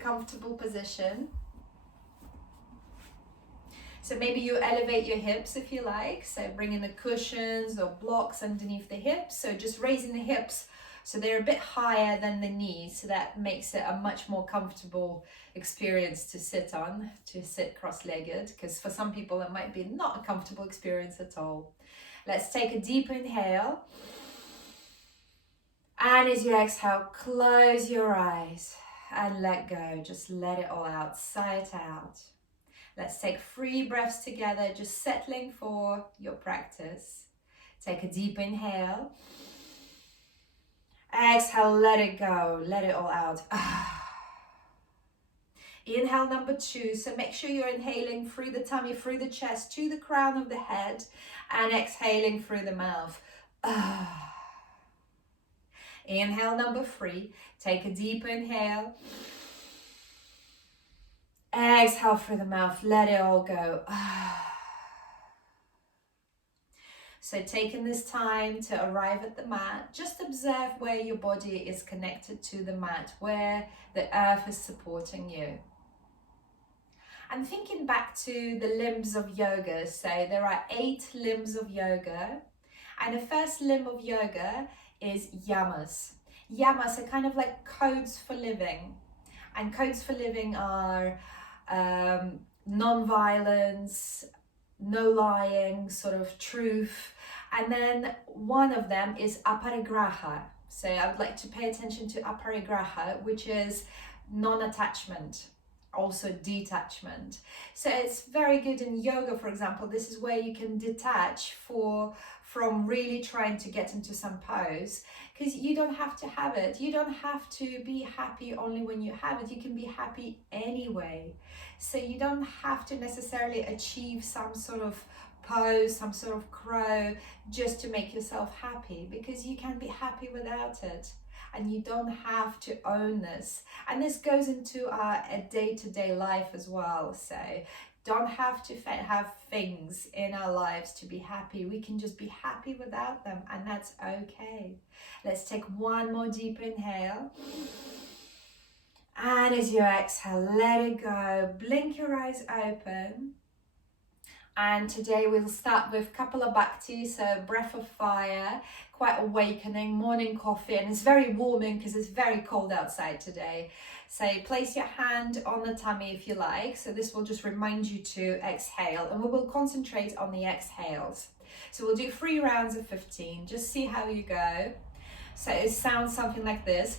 comfortable position. So maybe you elevate your hips if you like. So bring in the cushions or blocks underneath the hips. So just raising the hips so they're a bit higher than the knees. So that makes it a much more comfortable experience to sit on, to sit cross-legged. Because for some people it might be not a comfortable experience at all. Let's take a deep inhale. And as you exhale, close your eyes and let go. Just let it all out, sigh it out. Let's take 3 breaths together, just settling for your practice. Take a deep inhale. Exhale, let it go, let it all out. Inhale number 2, so make sure you're inhaling through the tummy, through the chest, to the crown of the head, and exhaling through the mouth. Inhale number 3, take a deep inhale. Exhale through the mouth, let it all go. So taking this time to arrive at the mat, just observe where your body is connected to the mat, where the earth is supporting you. And thinking back to the limbs of yoga, so there are 8 limbs of yoga, and the first limb of yoga is yamas. Yamas are kind of like codes for living, and codes for living are non-violence, no lying, sort of truth. And then one of them is aparigraha. So I would like to pay attention to aparigraha, which is non-attachment, also detachment. So it's very good in yoga, for example. This is where you can detach from really trying to get into some pose, because you don't have to have it. You don't have to be happy only when you have it. You can be happy anyway. So you don't have to necessarily achieve some sort of pose, some sort of crow, just to make yourself happy, because you can be happy without it. And you don't have to own this. And this goes into our day-to-day life as well. So don't have to have things in our lives to be happy. We can just be happy without them, and that's okay. Let's take one more deep inhale. And as you exhale, let it go. Blink your eyes open. And today we'll start with Kapala Bhakti, so breath of fire, quite awakening, morning coffee, and it's very warming because it's very cold outside today. So place your hand on the tummy if you like. So this will just remind you to exhale, and we will concentrate on the exhales. So we'll do 3 rounds of 15, just see how you go. So it sounds something like this.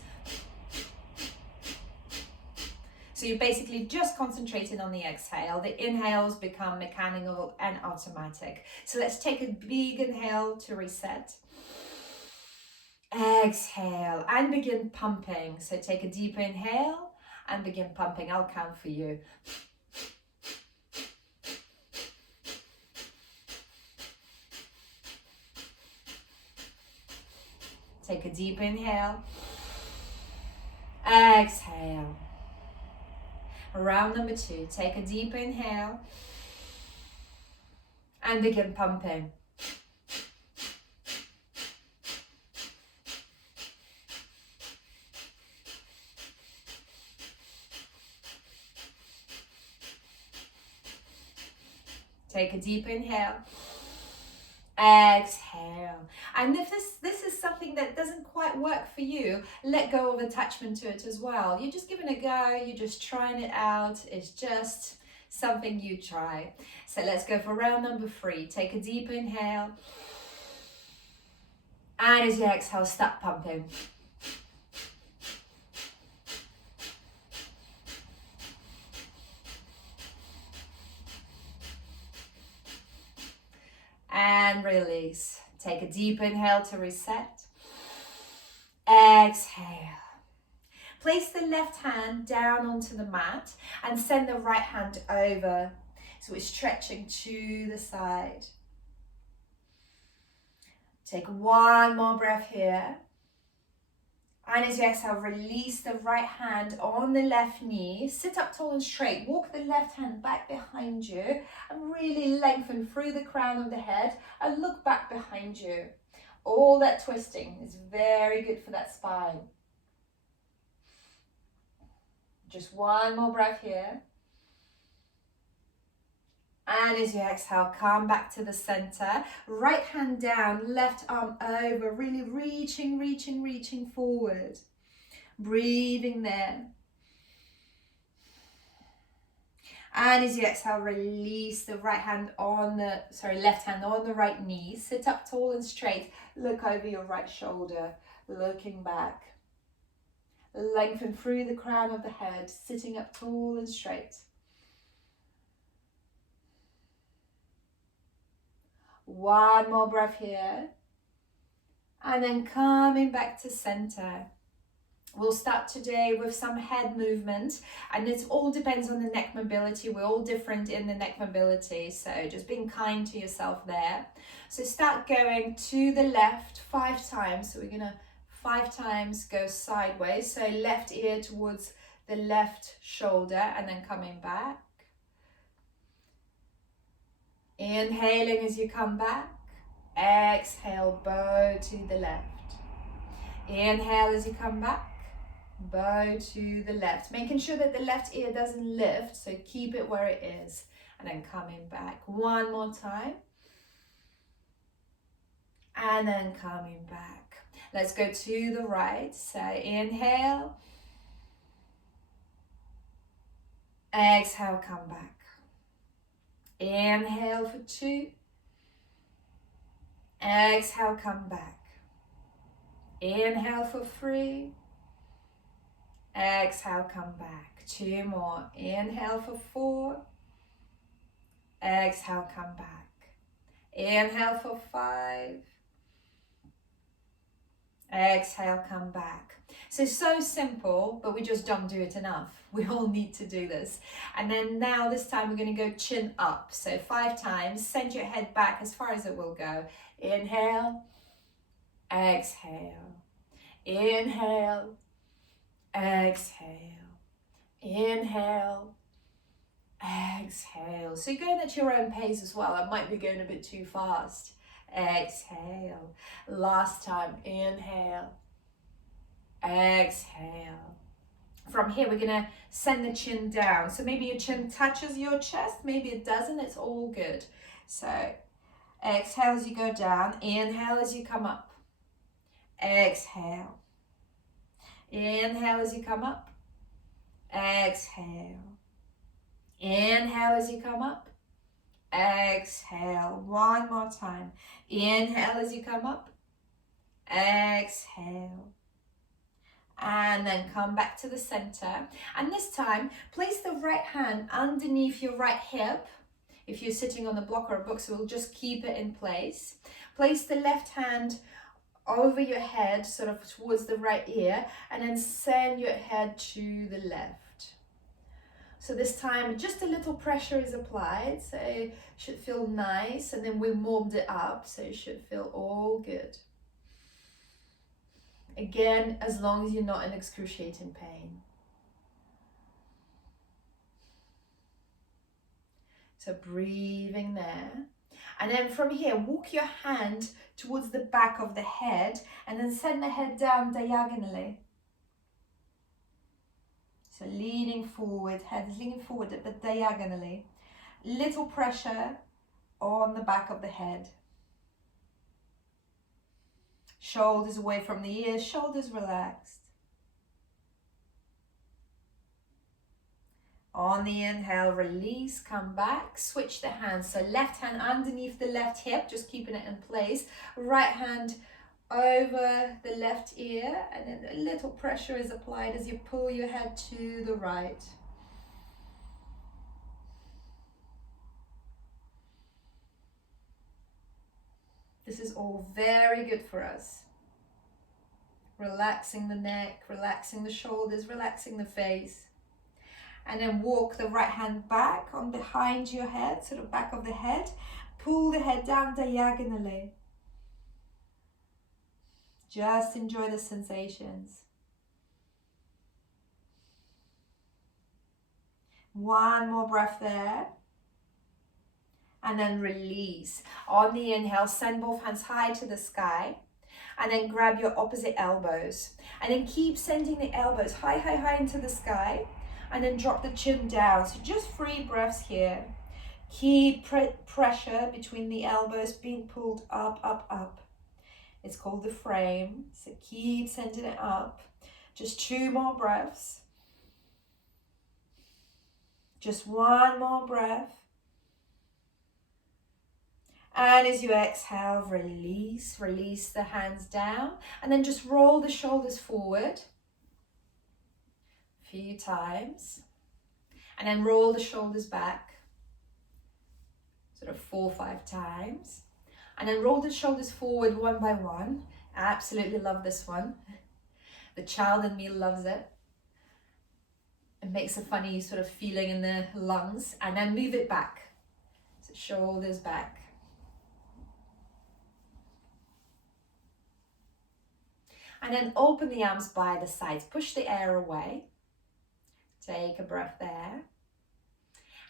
So you're basically just concentrating on the exhale. The inhales become mechanical and automatic. So let's take a big inhale to reset. Exhale and begin pumping. So take a deep inhale and begin pumping. I'll count for you. Take a deep inhale. Exhale. Round number 2, take a deep inhale and begin pumping. Take a deep inhale. Exhale. And if this is something that doesn't quite work for you, let go of attachment to it as well. You're just giving it a go, you're just trying it out. It's just something you try. So let's go for round number 3. Take a deep inhale. And as you exhale, start pumping. And release. Take a deep inhale to reset. Exhale. Place the left hand down onto the mat and send the right hand over. So we're stretching to the side. Take one more breath here. And as you exhale, release the right hand on the left knee. Sit up tall and straight. Walk the left hand back behind you and really lengthen through the crown of the head and look back behind you. All that twisting is very good for that spine. Just one more breath here. And as you exhale, come back to the center. Right hand down, left arm over, really reaching forward. Breathing there. And as you exhale, release the left hand on the right knee. Sit up tall and straight. Look over your right shoulder, looking back. Lengthen through the crown of the head, sitting up tall and straight. One more breath here. And then coming back to center. We'll start today with some head movement, and it all depends on the neck mobility. We're all different in the neck mobility, so just being kind to yourself there. So start going to the left 5 times. So we're gonna 5 times go sideways. So left ear towards the left shoulder and then coming back. Inhaling as you come back. Exhale, bow to the left. Inhale as you come back. Bow to the left, making sure that the left ear doesn't lift, so keep it where it is, and then coming back one more time, and then coming back. Let's go to the right. So inhale, exhale, come back. Inhale for 2, exhale, come back. Inhale for 3, exhale, come back. 2 more. Inhale for 4. Exhale, come back. Inhale for 5. Exhale, come back. So simple, but we just don't do it enough. We all need to do this. And then now this time we're going to go chin up. So 5 times. Send your head back as far as it will go. Inhale. Exhale. Inhale. Exhale, inhale, exhale. So you're going at your own pace as well. I might be going a bit too fast. Exhale. Last time, inhale, exhale. From here, we're going to send the chin down. So maybe your chin touches your chest, maybe it doesn't, it's all good. So exhale as you go down, inhale as you come up, exhale. Inhale as you come up, exhale. Inhale as you come up, exhale. One more time. Inhale as you come up, exhale. And then come back to the center. And this time, place the right hand underneath your right hip. If you're sitting on the block or a book, so we'll just keep it in place. Place the left hand over your head, sort of towards the right ear, and then send your head to the left. So this time just a little pressure is applied, so it should feel nice, and then we warmed it up, so it should feel all good. Again, as long as you're not in excruciating pain. So breathing there. And then from here, walk your hand towards the back of the head and then send the head down diagonally. So leaning forward, head is leaning forward but diagonally. Little pressure on the back of the head. Shoulders away from the ears, shoulders relaxed. On the inhale, release, come back, switch the hands. So left hand underneath the left hip, just keeping it in place. Right hand over the left ear, and then a little pressure is applied as you pull your head to the right. This is all very good for us. Relaxing the neck, relaxing the shoulders, relaxing the face. And then walk the right hand back on behind your head, sort of back of the head. Pull the head down diagonally. Just enjoy the sensations. One more breath there. And then release. On the inhale, send both hands high to the sky. And then grab your opposite elbows. And then keep sending the elbows high into the sky. and then drop the chin down. So just 3 breaths here. Keep pressure between the elbows being pulled up, up, up. It's called the frame. So keep sending it up. Just 2 more breaths. Just 1 more breath. And as you exhale, release the hands down, and then just roll the shoulders forward a few times, and then roll the shoulders back, sort of 4 or 5 times, and then roll the shoulders forward one by one. I absolutely love this one. The child in me loves it. It makes a funny sort of feeling in the lungs, and then move it back. So shoulders back. And then open the arms by the sides. Push the air away. Take a breath there.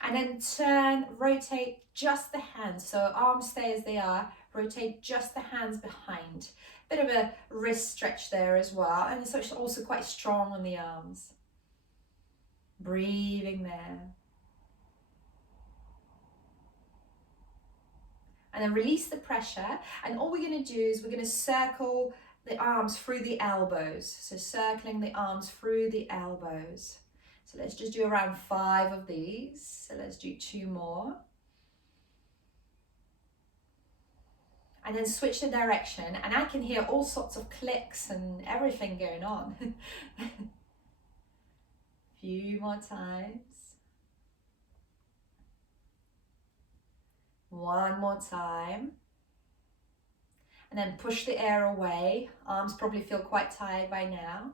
And then turn, rotate just the hands. So arms stay as they are. Rotate just the hands behind. Bit of a wrist stretch there as well. And it's also quite strong on the arms. Breathing there. And then release the pressure. And all we're going to do is we're going to circle the arms through the elbows. So circling the arms through the elbows. So let's just do around 5 of these. So let's do 2 more. And then switch the direction. And I can hear all sorts of clicks and everything going on. Few more times. 1 more time. And then push the air away. Arms probably feel quite tired by now.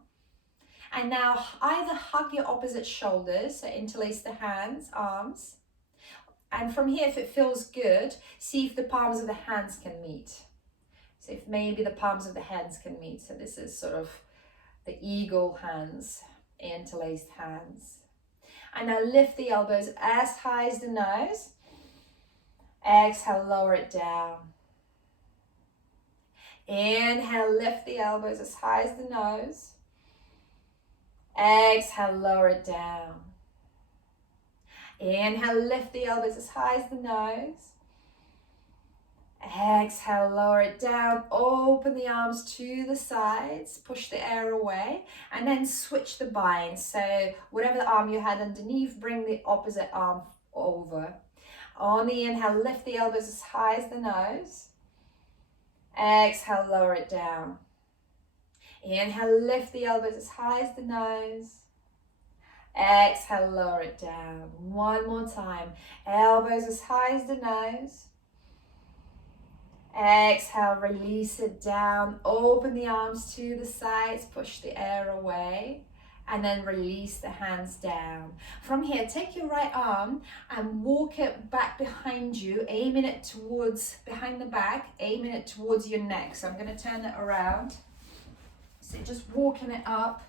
And now either hug your opposite shoulders, so interlace the hands, arms. And from here, if it feels good, see if the palms of the hands can meet. So if maybe the palms of the hands can meet. So this is sort of the eagle hands, interlaced hands. And now lift the elbows as high as the nose. Exhale, lower it down. Inhale, lift the elbows as high as the nose. Exhale, lower it down. Inhale, lift the elbows as high as the nose. Exhale, lower it down. Open the arms to the sides. Push the air away. And then switch the bind. So whatever the arm you had underneath, bring the opposite arm over. On the inhale, lift the elbows as high as the nose. Exhale, lower it down. Inhale, lift the elbows as high as the nose. Exhale, lower it down. 1 more time. Elbows as high as the nose. Exhale, release it down. Open the arms to the sides. Push the air away. And then release the hands down. From here, take your right arm and walk it back behind you, aiming it towards, behind the back, aiming it towards your neck. So I'm going to turn it around. So just walking it up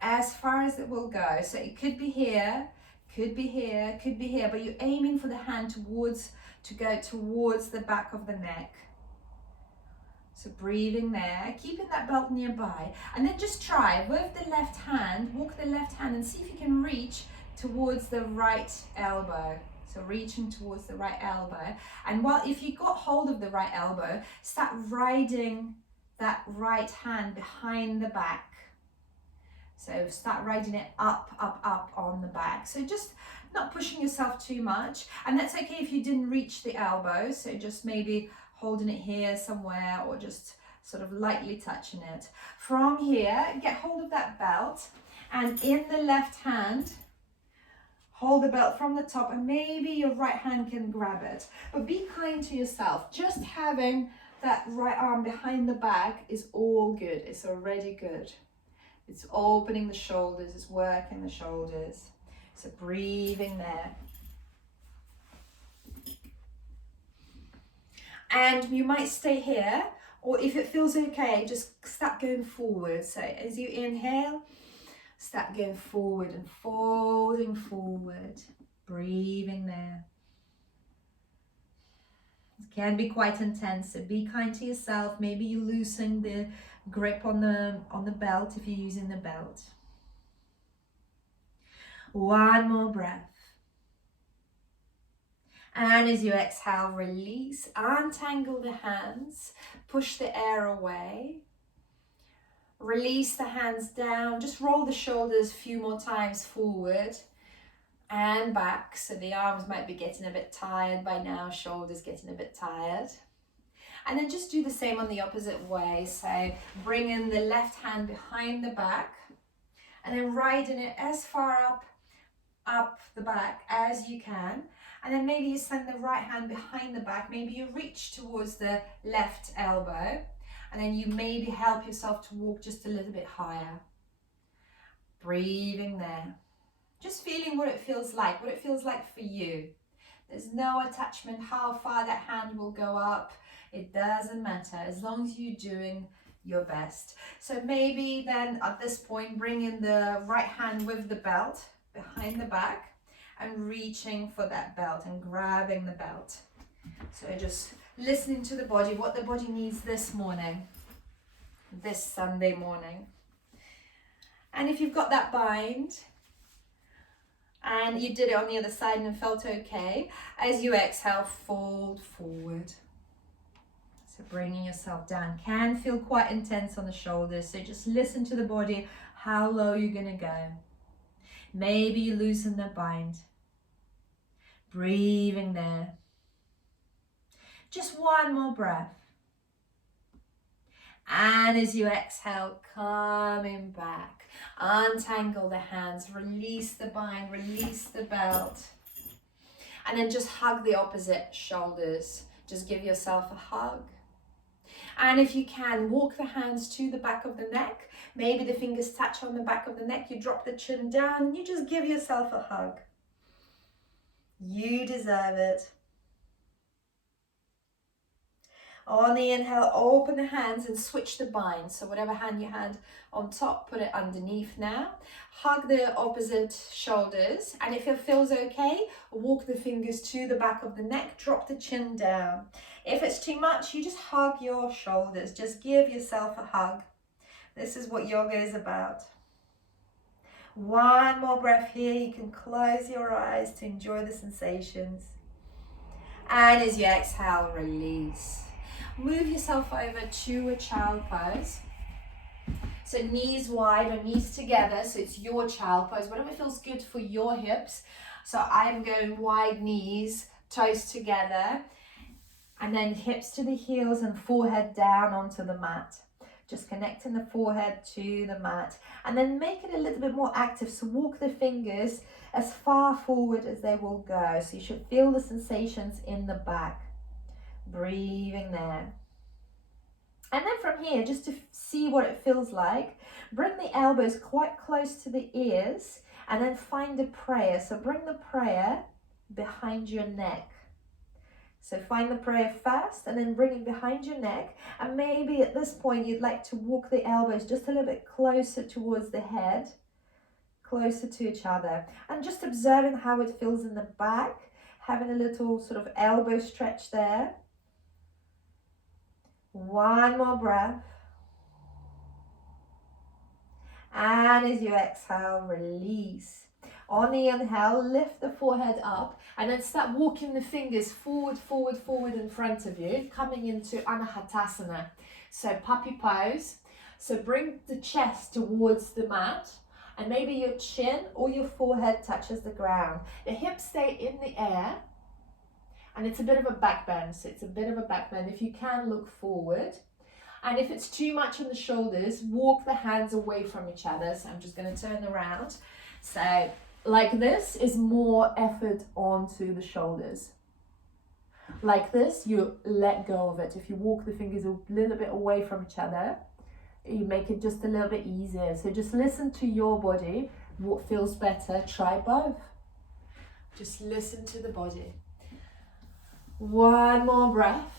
as far as it will go. So it could be here, could be here, could be here, but you're aiming for the hand to go towards the back of the neck. So breathing there, keeping that belt nearby, and then just try with the left hand, walk the left hand and see if you can reach towards the right elbow. So reaching towards the right elbow. And if you got hold of the right elbow, start riding that right hand behind the back. So start riding it up, up, up on the back. So just not pushing yourself too much. And that's okay if you didn't reach the elbow. So just maybe holding it here somewhere or just sort of lightly touching it. From here, get hold of that belt and in the left hand, hold the belt from the top and maybe your right hand can grab it. But be kind to yourself. Just having that right arm behind the back is all good. It's already good. It's opening the shoulders, it's working the shoulders. So breathing there. And you might stay here, or if it feels okay, just start going forward. So as you inhale, start going forward and folding forward, breathing there. It can be quite intense, so be kind to yourself. Maybe you loosen the grip on the belt if you're using the belt. One more breath. And as you exhale, release, untangle the hands, push the air away. Release the hands down, just roll the shoulders a few more times forward and back. So the arms might be getting a bit tired by now, shoulders getting a bit tired. And then just do the same on the opposite way. So bring in the left hand behind the back and then riding it as far up the back as you can. And then maybe you send the right hand behind the back. Maybe you reach towards the left elbow. And then you maybe help yourself to walk just a little bit higher. Breathing there. Just feeling what it feels like for you. There's no attachment how far that hand will go up. It doesn't matter as long as you're doing your best. So maybe then at this point, bring in the right hand with the belt behind the back and reaching for that belt and grabbing the belt. So just listening to the body, what the body needs this morning, this Sunday morning. And if you've got that bind and you did it on the other side and it felt okay, as you exhale, fold forward. So bringing yourself down can feel quite intense on the shoulders. So just listen to the body, how low you're going to go. Maybe you loosen the bind. Breathing there. Just one more breath. And as you exhale, coming back. Untangle the hands, release the bind, release the belt. And then just hug the opposite shoulders. Just give yourself a hug. And if you can, walk the hands to the back of the neck. Maybe the fingers touch on the back of the neck. You drop the chin down and you just give yourself a hug. You deserve it. On the inhale, open the hands and switch the bind. So whatever hand you had on top, put it underneath now. Hug the opposite shoulders. And if it feels okay, walk the fingers to the back of the neck, drop the chin down. If it's too much, you just hug your shoulders. Just give yourself a hug. This is what yoga is about. One more breath here. You can close your eyes to enjoy the sensations. And as you exhale, release. Move yourself over to a child pose. So knees wide or knees together. So it's your child pose. Whatever feels good for your hips. So I'm going wide knees, toes together. And then hips to the heels and forehead down onto the mat. Just connecting the forehead to the mat. And then make it a little bit more active. So walk the fingers as far forward as they will go. So you should feel the sensations in the back. Breathing there. And then from here, just to see what it feels like, bring the elbows quite close to the ears and then find a prayer. So bring the prayer behind your neck. So find the prayer first and then bring it behind your neck. And maybe at this point, you'd like to walk the elbows just a little bit closer towards the head, closer to each other. And just observing how it feels in the back, having a little sort of elbow stretch there. One more breath. And as you exhale, release. On the inhale, lift the forehead up and then start walking the fingers forward, forward, forward in front of you, coming into Anahatasana. So puppy pose. So bring the chest towards the mat and maybe your chin or your forehead touches the ground. The hips stay in the air. And it's a bit of a back bend, so it's a bit of a back bend. If you can, look forward. And if it's too much on the shoulders, walk the hands away from each other. So I'm just going to turn around. So like this is more effort onto the shoulders. Like this, you let go of it. If you walk the fingers a little bit away from each other, you make it just a little bit easier. So just listen to your body. What feels better? Try both. Just listen to the body. One more breath.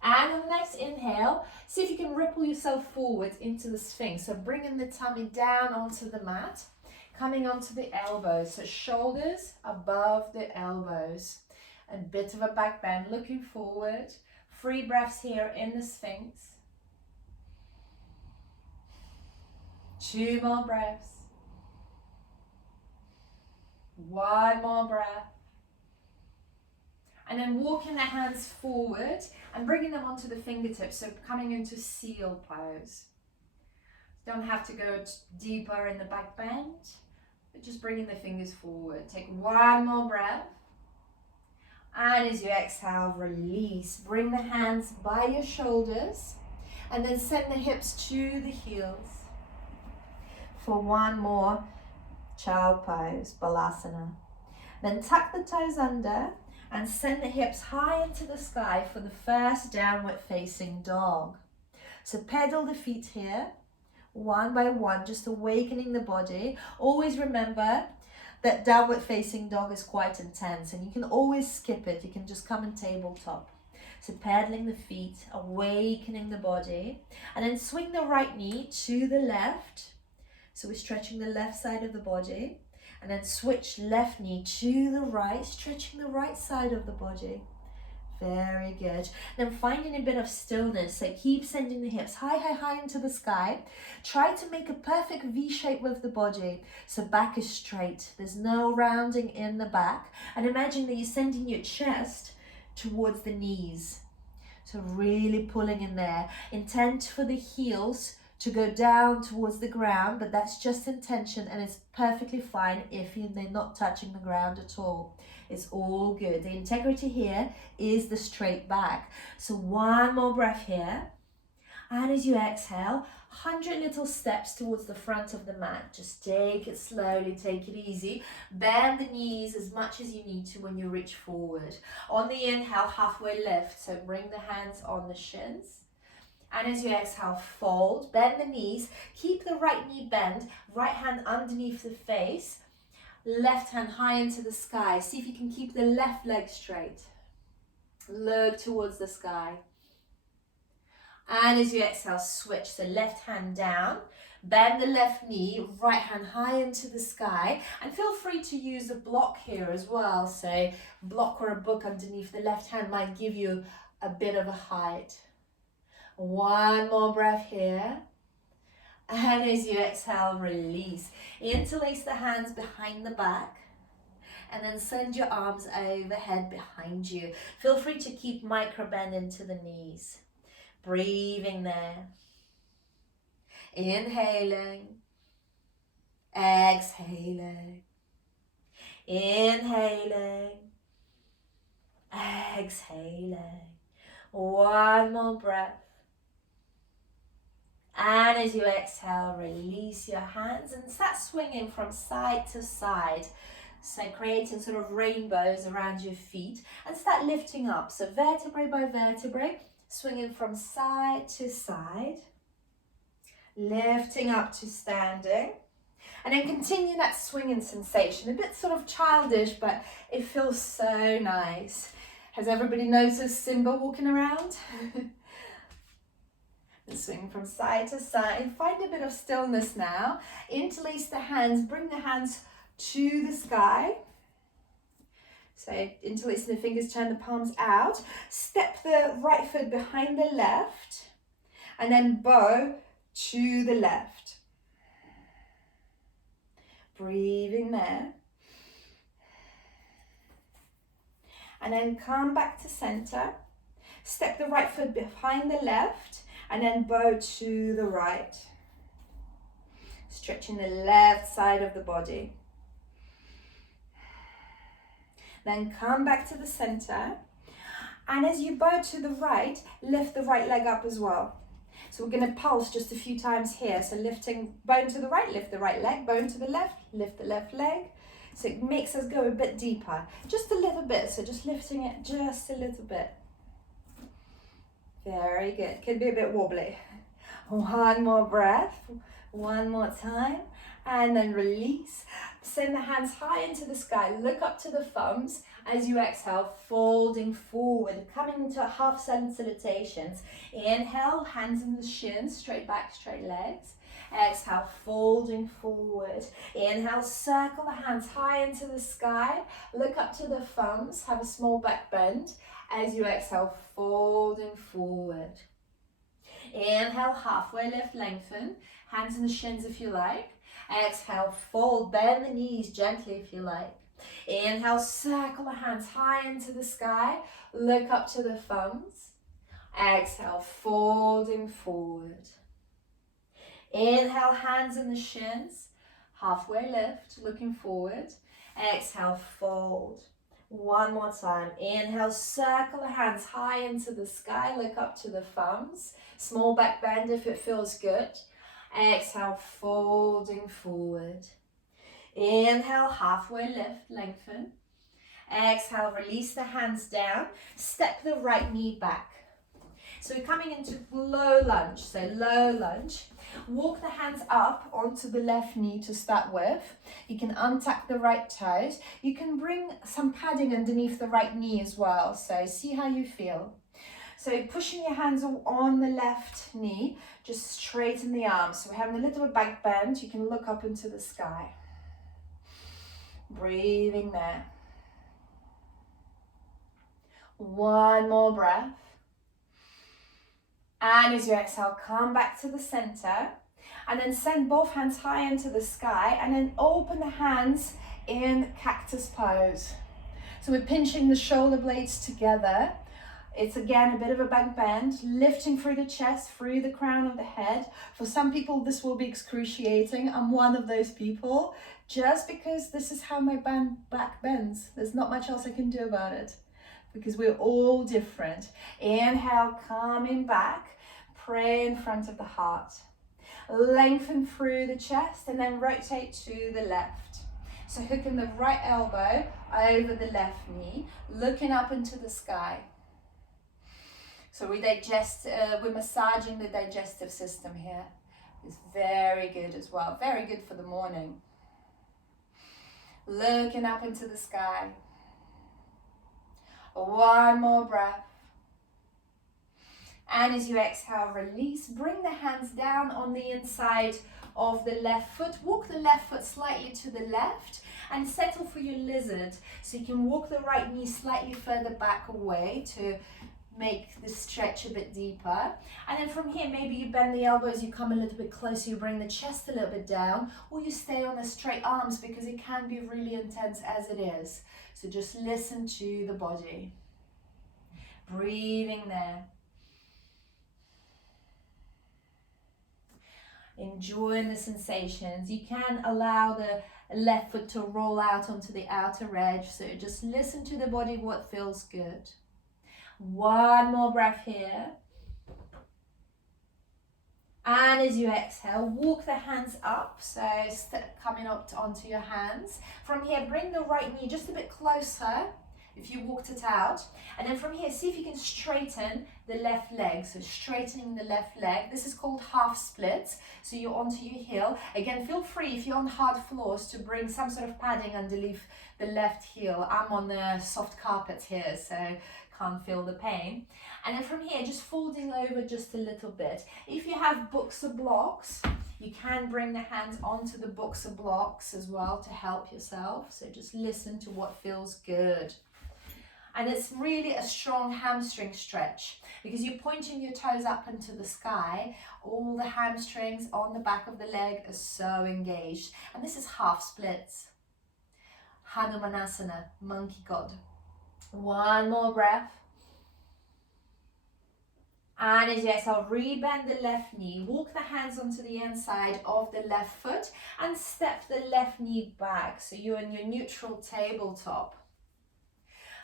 And on the next inhale, see if you can ripple yourself forward into the Sphinx. So bringing the tummy down onto the mat, coming onto the elbows. So shoulders above the elbows. A bit of a back bend, looking forward. 3 breaths here in the Sphinx. 2 more breaths. One more breath. And then walking the hands forward and bringing them onto the fingertips, so coming into seal pose. Don't have to go deeper in the back bend, but just bringing the fingers forward. Take one more breath. And as you exhale, release. Bring the hands by your shoulders and then send the hips to the heels. For one more child pose, balasana. Then tuck the toes under and send the hips high into the sky for the first downward facing dog. So pedal the feet here, one by one, just awakening the body. Always remember that downward facing dog is quite intense and you can always skip it. You can just come in tabletop. So pedaling the feet, awakening the body, and then swing the right knee to the left. So we're stretching the left side of the body. And then switch left knee to the right, stretching the right side of the body. Very good. Then finding a bit of stillness. So keep sending the hips high, high, high into the sky. Try to make a perfect V shape with the body. So back is straight. There's no rounding in the back. And imagine that you're sending your chest towards the knees. So really pulling in there. Intent for the heels to go down towards the ground, but that's just intention and it's perfectly fine if they're not touching the ground at all. It's all good. The integrity here is the straight back. So one more breath here. And as you exhale, 100 little steps towards the front of the mat. Just take it slowly, take it easy. Bend the knees as much as you need to when you reach forward. On the inhale, halfway lift. So bring the hands on the shins. And as you exhale, fold, bend the knees, keep the right knee bent, right hand underneath the face, left hand high into the sky. See if you can keep the left leg straight. Look towards the sky. And as you exhale, switch. So left hand down, bend the left knee, right hand high into the sky. And feel free to use a block here as well. So block or a book underneath the left hand might give you a bit of a height. One more breath here. And as you exhale, release. Interlace the hands behind the back. And then send your arms overhead behind you. Feel free to keep micro bend into the knees. Breathing there. Inhaling. Exhaling. Inhaling. Exhaling. One more breath. And as you exhale, release your hands and start swinging from side to side. So creating sort of rainbows around your feet and start lifting up. So vertebrae by vertebrae, swinging from side to side. Lifting up to standing. And then continue that swinging sensation. A bit sort of childish, but it feels so nice. Has everybody noticed Simba walking around? Swing from side to side. Find a bit of stillness now. Interlace the hands. Bring the hands to the sky. So interlacing the fingers, turn the palms out. Step the right foot behind the left. And then bow to the left. Breathing there. And then come back to center. Step the right foot behind the left. And then bow to the right. Stretching the left side of the body. Then come back to the center. And as you bow to the right, lift the right leg up as well. So we're going to pulse just a few times here. So lifting, bone to the right, lift the right leg, bone to the left, lift the left leg. So it makes us go a bit deeper, just a little bit. So just lifting it just a little bit. Very good. Could be a bit wobbly. One more breath. One more time. And then release. Send the hands high into the sky. Look up to the thumbs. As you exhale, folding forward. Coming into a half salutations. Inhale, hands in the shins. Straight back, straight legs. Exhale, folding forward. Inhale, circle the hands high into the sky. Look up to the thumbs. Have a small back bend. As you exhale, folding forward. Inhale, halfway lift, lengthen. Hands in the shins if you like. Exhale, fold, bend the knees gently if you like. Inhale, circle the hands high into the sky. Look up to the thumbs. Exhale, folding forward. Inhale, hands in the shins. Halfway lift, looking forward. Exhale, fold. One more time. Inhale, circle the hands high into the sky. Look up to the thumbs. Small back bend if it feels good. Exhale, folding forward. Inhale, halfway lift, lengthen. Exhale, release the hands down. Step the right knee back. So we're coming into low lunge. So low lunge. Walk the hands up onto the left knee to start with. You can untuck the right toes. You can bring some padding underneath the right knee as well. So see how you feel. So pushing your hands on the left knee, just straighten the arms. So we're having a little bit back bend. You can look up into the sky. Breathing there. One more breath. And as you exhale, come back to the center. And then send both hands high into the sky. And then open the hands in cactus pose. So we're pinching the shoulder blades together. It's again a bit of a back bend, lifting through the chest, through the crown of the head. For some people, this will be excruciating. I'm one of those people, just because this is how my back bends. There's not much else I can do about it, because we're all different. Inhale, coming back, pray in front of the heart. Lengthen through the chest and then rotate to the left. So hooking the right elbow over the left knee, looking up into the sky. So we're massaging the digestive system here. It's very good as well, very good for the morning. Looking up into the sky. One more breath. And as you exhale, release, bring the hands down on the inside of the left foot. Walk the left foot slightly to the left and settle for your lizard. So you can walk the right knee slightly further back away to make the stretch a bit deeper. And then from here, maybe you bend the elbows, you come a little bit closer, you bring the chest a little bit down, or you stay on the straight arms because it can be really intense as it is. So just listen to the body. Breathing there. Enjoying the sensations. You can allow the left foot to roll out onto the outer edge. So just listen to the body, what feels good. One more breath here. And as you exhale, walk the hands up. So coming up onto your hands. From here, bring the right knee just a bit closer if you walked it out. And then from here, see if you can straighten the left leg. So straightening the left leg. This is called half splits. So you're onto your heel. Again, feel free if you're on hard floors to bring some sort of padding underneath the left heel. I'm on the soft carpet here, so can't feel the pain. And then from here, just folding over just a little bit. If you have books or blocks, you can bring the hands onto the books or blocks as well to help yourself. So just listen to what feels good. And it's really a strong hamstring stretch because you're pointing your toes up into the sky. All the hamstrings on the back of the leg are so engaged. And this is half splits. Hanumanasana, monkey god. One more breath. And as you exhale, rebend the left knee. Walk the hands onto the inside of the left foot and step the left knee back. So you're in your neutral tabletop.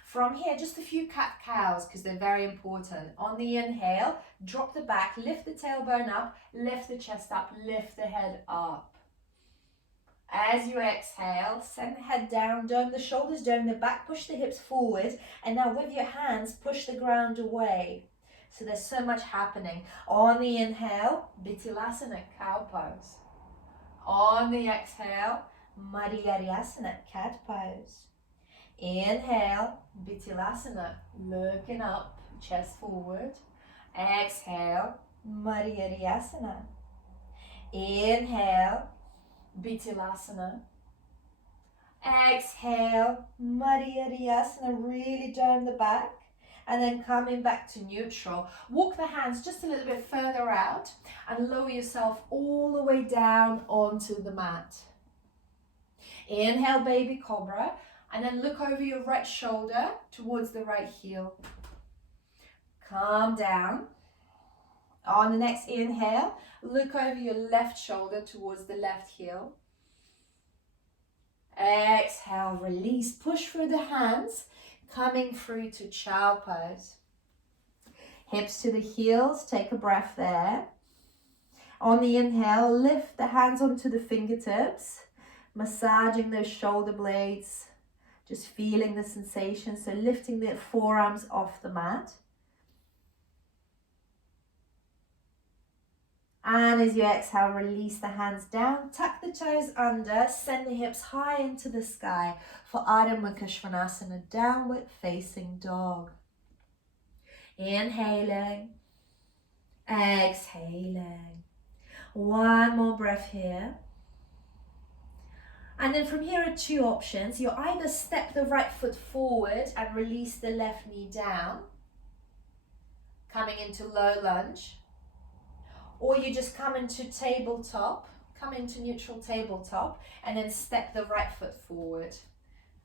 From here, just a few cat-cows because they're very important. On the inhale, drop the back, lift the tailbone up, lift the chest up, lift the head up. As you exhale, send the head down, dome the shoulders, dome the back, push the hips forward, and now with your hands, push the ground away. So there's so much happening. On the inhale, Bittilasana, cow pose. On the exhale, Madhyariyasana, cat pose. Inhale, Bittilasana, looking up, chest forward. Exhale, Madhyariyasana. Inhale, Bittilasana. Exhale, Madhyariyasana, really dome the back. And then coming back to neutral. Walk the hands just a little bit further out and lower yourself all the way down onto the mat. Inhale, baby cobra. And then look over your right shoulder towards the right heel. Calm down. On the next inhale, look over your left shoulder towards the left heel. Exhale, release, push through the hands, coming through to child pose. Hips to the heels, take a breath there. On the inhale, lift the hands onto the fingertips, massaging those shoulder blades, just feeling the sensation, so lifting the forearms off the mat. And as you exhale, release the hands down, tuck the toes under, send the hips high into the sky for Ardha Mukha Svanasana, downward facing dog. Inhaling, exhaling. One more breath here. And then from here are two options. You either step the right foot forward and release the left knee down, coming into low lunge. Or you just come into tabletop, come into neutral tabletop, and then step the right foot forward.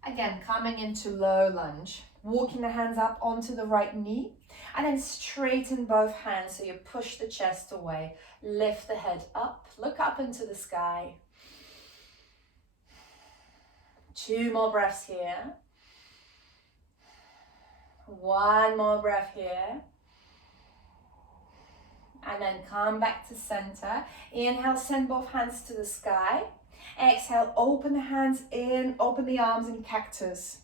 Again, coming into low lunge, walking the hands up onto the right knee, and then straighten both hands so you push the chest away. Lift the head up, look up into the sky. Two more breaths here. One more breath here. And then come back to center. Inhale, send both hands to the sky. Exhale, open the hands in, open the arms in cactus.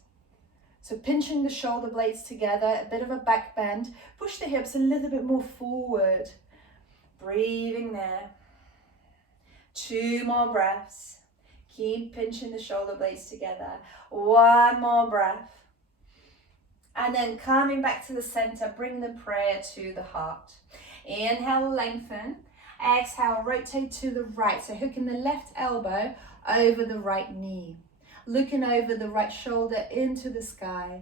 So pinching the shoulder blades together, a bit of a back bend. Push the hips a little bit more forward. Breathing there. Two more breaths. Keep pinching the shoulder blades together. One more breath. And then coming back to the center, bring the prayer to the heart. Inhale, lengthen. Exhale, rotate to the right. So hooking the left elbow over the right knee. Looking over the right shoulder into the sky.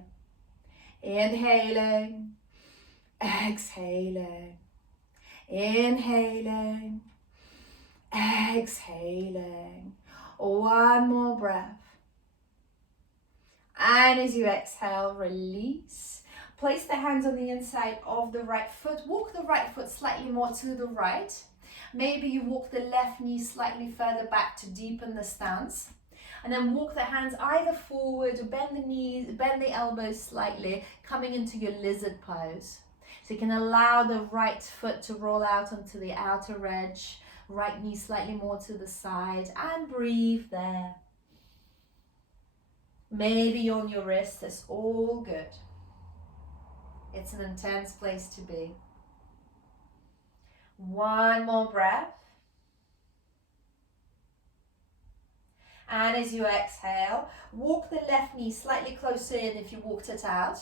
Inhaling. Exhaling. Inhaling. Exhaling. One more breath. And as you exhale, release. Place the hands on the inside of the right foot. Walk the right foot slightly more to the right. Maybe you walk the left knee slightly further back to deepen the stance. And then walk the hands either forward, bend the knees, bend the elbows slightly, coming into your lizard pose. So you can allow the right foot to roll out onto the outer edge, right knee slightly more to the side, and breathe there. Maybe on your wrist, that's all good. It's an intense place to be. One more breath. And as you exhale, walk the left knee slightly closer in if you walked it out.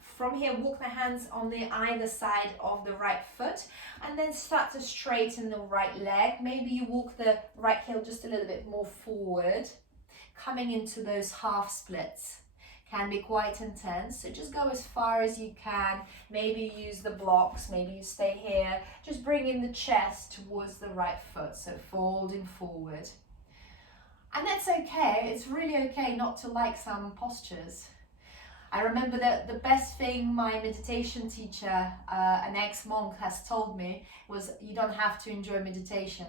From here, walk the hands on the either side of the right foot and then start to straighten the right leg. Maybe you walk the right heel just a little bit more forward, coming into those half splits. Can be quite intense, so just go as far as you can. Maybe you use the blocks, maybe you stay here. Just bring in the chest towards the right foot, so folding forward. And that's okay, it's really okay not to like some postures. I remember that the best thing my meditation teacher, an ex-monk, has told me was you don't have to enjoy meditation.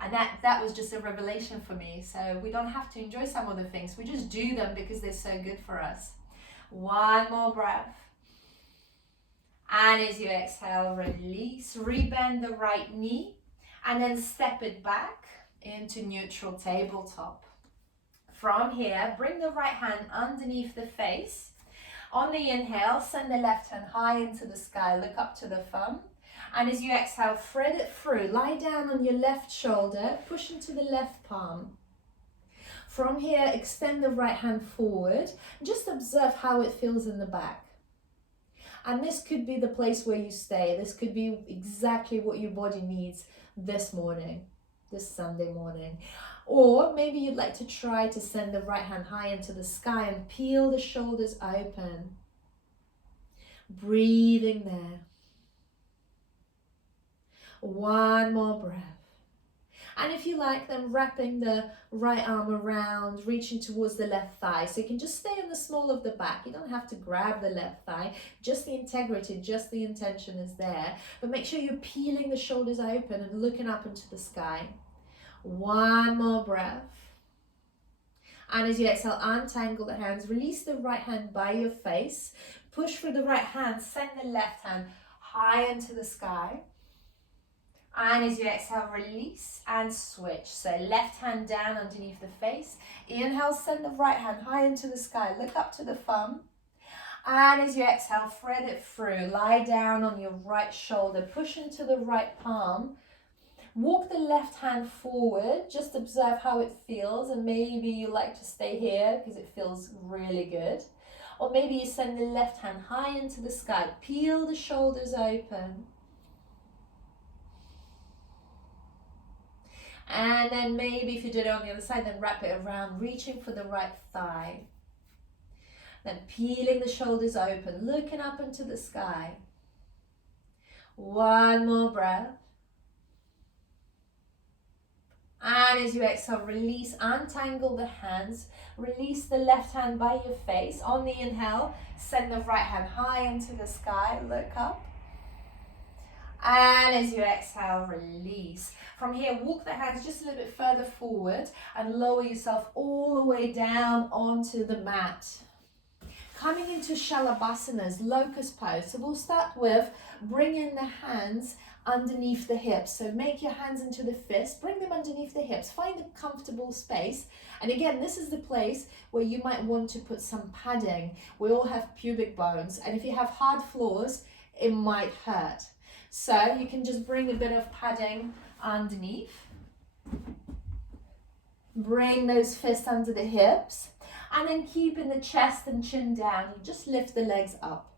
And that was just a revelation for me. So we don't have to enjoy some of the things. We just do them because they're so good for us. One more breath. And as you exhale, release. Rebend the right knee. And then step it back into neutral tabletop. From here, bring the right hand underneath the face. On the inhale, send the left hand high into the sky. Look up to the thumb. And as you exhale, thread it through. Lie down on your left shoulder, push into the left palm. From here, extend the right hand forward. Just observe how it feels in the back. And this could be the place where you stay. This could be exactly what your body needs this morning, this Sunday morning. Or maybe you'd like to try to send the right hand high into the sky and peel the shoulders open. Breathing there. One more breath. And if you like, then wrapping the right arm around, reaching towards the left thigh. So you can just stay in the small of the back. You don't have to grab the left thigh. Just the integrity, just the intention is there. But make sure you're peeling the shoulders open and looking up into the sky. One more breath. And as you exhale, untangle the hands. Release the right hand by your face. Push for the right hand. Send the left hand high into the sky. And as you exhale, release and switch. So left hand down underneath the face. Inhale, send the right hand high into the sky. Look up to the thumb. And as you exhale, thread it through. Lie down on your right shoulder. Push into the right palm. Walk the left hand forward. Just observe how it feels. And maybe you like to stay here because it feels really good. Or maybe you send the left hand high into the sky. Peel the shoulders open. And then maybe if you did it on the other side, then wrap it around, reaching for the right thigh. Then peeling the shoulders open, looking up into the sky. One more breath. And as you exhale, release, untangle the hands. Release the left hand by your face. On the inhale, send the right hand high into the sky, look up. And as you exhale, release. From here, walk the hands just a little bit further forward and lower yourself all the way down onto the mat. Coming into Shalabhasanas, locust pose. So we'll start with bringing the hands underneath the hips. So make your hands into the fist, bring them underneath the hips, find a comfortable space. And again, this is the place where you might want to put some padding. We all have pubic bones, and if you have hard floors, it might hurt. So you can just bring a bit of padding underneath. Bring those fists under the hips. And then keeping the chest and chin down, you just lift the legs up.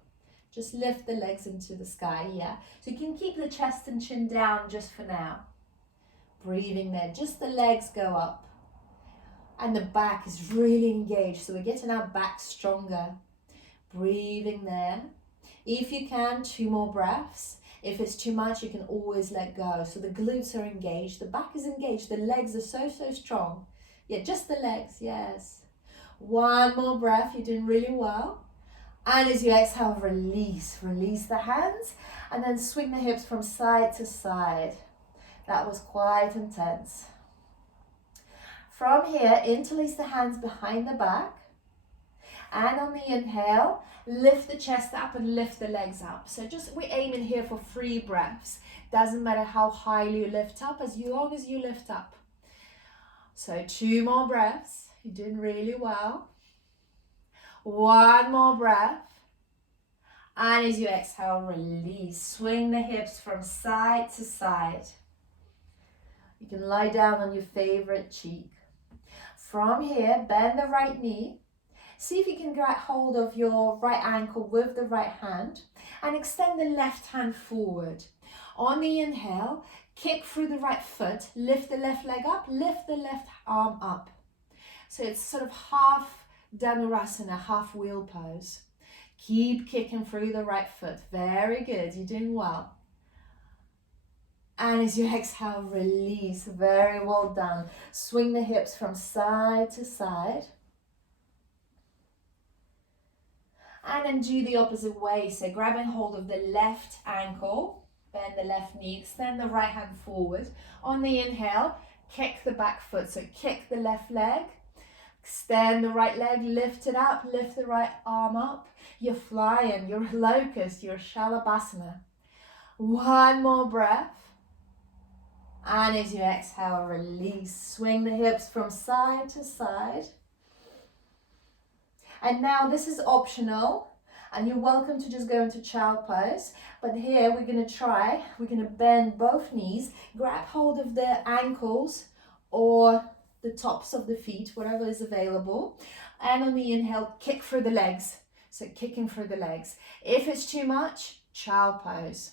Just lift the legs into the sky, yeah. So you can keep the chest and chin down just for now. Breathing there, just the legs go up. And the back is really engaged, so we're getting our back stronger. Breathing there. If you can, 2 more breaths. If it's too much, you can always let go. So the glutes are engaged, the back is engaged, the legs are so strong. Yeah, just the legs, yes. 1 more breath, you're doing really well. And as you exhale, release. Release the hands and then swing the hips from side to side. That was quite intense. From here, interlace the hands behind the back. And on the inhale, lift the chest up and lift the legs up. So we're aiming here for 3 breaths. Doesn't matter how high you lift up, as long as you lift up. So 2 more breaths. You're doing really well. 1 more breath. And as you exhale, release. Swing the hips from side to side. You can lie down on your favorite cheek. From here, bend the right knee. See if you can grab hold of your right ankle with the right hand and extend the left hand forward. On the inhale, kick through the right foot, lift the left leg up, lift the left arm up. So it's sort of half Dhanurasana, half wheel pose. Keep kicking through the right foot. Very good, you're doing well. And as you exhale, release. Very well done. Swing the hips from side to side. And then do the opposite way. So grabbing hold of the left ankle, bend the left knee, extend the right hand forward. On the inhale, kick the back foot. So kick the left leg, extend the right leg, lift it up, lift the right arm up. You're flying, you're locust, you're Shalabhasana. 1 more breath. And as you exhale, release. Swing the hips from side to side. And now this is optional, and you're welcome to just go into child pose. But here we're going to bend both knees, grab hold of the ankles or the tops of the feet, whatever is available. And on the inhale, kick through the legs. So kicking through the legs. If it's too much, child pose.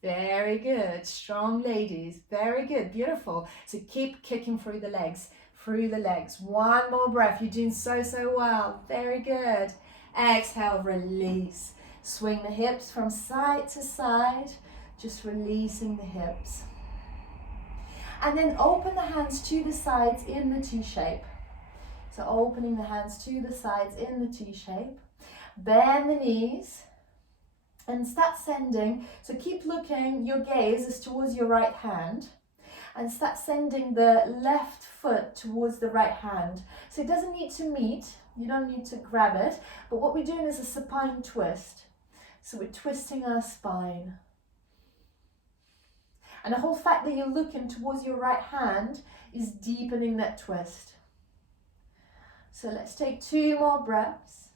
Very good, strong ladies, very good, beautiful. So keep kicking through the legs. 1 more breath. You're doing so well. Very good. Exhale, release. Swing the hips from side to side. Just releasing the hips. And then open the hands to the sides in the T shape. So opening the hands to the sides in the T shape. Bend the knees and start sending. So keep looking, your gaze is towards your right hand. And start sending the left foot towards the right hand. So it doesn't need to meet, you don't need to grab it, but what we're doing is a supine twist. So we're twisting our spine. And the whole fact that you're looking towards your right hand is deepening that twist. So let's take 2 more breaths.